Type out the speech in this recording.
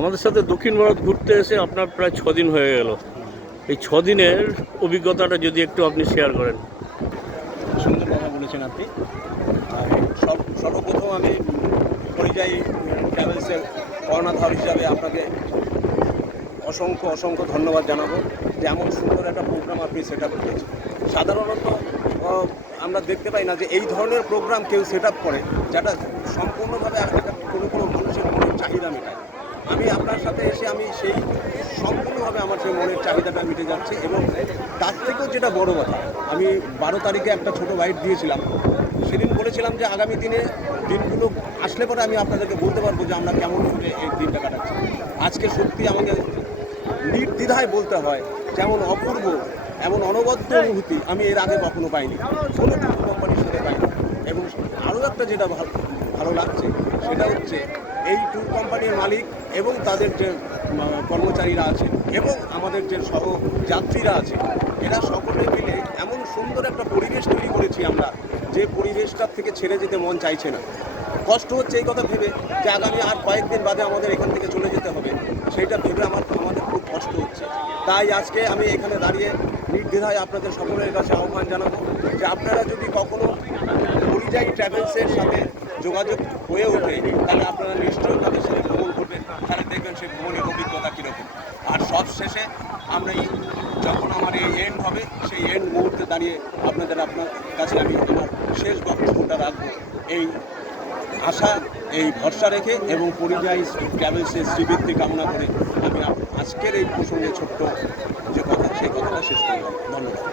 আমাদের সাথে দক্ষিণ ভারত ঘুরতে এসে আপনার প্রায় 6 দিন হয়ে গেল। এই 6 দিনের অভিজ্ঞতাটা যদি একটু আপনি শেয়ার করেন। সুন্দর কথা বলেছেন আপনি। আর সর্বপ্রথম আমি পরিযায়ী ট্রাভেলসের কর্ণধার হিসাবে আপনাকে অসংখ্য অসংখ্য ধন্যবাদ জানাবো যে এমন সুন্দর একটা প্রোগ্রাম আপনি সেট আপ করেছেন। সাধারণত আমরা দেখতে পাই না যে এই ধরনের প্রোগ্রাম কেউ সেট আপ করে যেটা সম্পূর্ণভাবে একটা কোনো মানুষের মনের চাহিদা মেটায়। আমি আপনার সাথে এসে আমি সেই সম্পূর্ণভাবে আমার সেই মনের চাহিদাটা মিটে যাচ্ছে এবং তার থেকেও যেটা বড় কথা, আমি 12 তারিখে একটা ছোটো বাইট দিয়েছিলাম। সেদিন বলেছিলাম যে আগামী দিনগুলো আসলে পরে আমি আপনাদেরকে বলতে পারবো যে আমরা কেমনভাবে এই দিনটা কাটাচ্ছি। আজকে সত্যি আমাকে নির্দ্বিধায় বলতে হয় যেমন অপূর্ব এমন অনবদ্য অনুভূতি আমি এর আগে কখনো পাইনি, কোনো ট্যুর কোম্পানির সাথে পাইনি। এবং আরও একটা যেটা ভালো লাগছে সেটা হচ্ছে এই ট্যুর কোম্পানির মালিক এবং তাদের যে কর্মচারীরা আছেন এবং আমাদের যে সহযাত্রীরা আছে, এরা সকলে মিলে এমন সুন্দর একটা পরিবেশ তৈরি করেছি আমরা, যে পরিবেশটার থেকে ছেড়ে যেতে মন চাইছে না। কষ্ট হচ্ছে এই কথা ভেবে যে আগামী আর কয়েকদিন বাদে আমাদের এখান থেকে চলে যেতে হবে, সেইটা ভেবে আমাদের খুব কষ্ট হচ্ছে। তাই আজকে আমি এখানে দাঁড়িয়ে নির্দ্বিধায় আপনাদের সকলের কাছে আহ্বান জানাবো যে আপনারা যদি কখনো পরিযায়ী ট্রাভেলসের সাথে যোগাযোগ হয়ে ওঠে তাহলে আপনারা নিশ্চয়ই তাদের সাথে ভ্রমণ করবেন, তাহলে দেখবেন সেই ভ্রমণের অভিজ্ঞতা কীরকম। আর সব শেষে আমরা যখন আমার এই এন্ড হবে সেই এন্ড মুহূর্তে দাঁড়িয়ে আপনার কাছে আমি আমার শেষ বক্তব্যটা রাখবো এই আশা, এই ভরসা রেখে এবং পরিযায়ী ট্রাভেলসের শ্রীবৃদ্ধি কামনা করে আমি আজকের এই প্রসঙ্গে ছোট্ট যে কথা সেই কথাটা শেষ করলাম। ধন্যবাদ।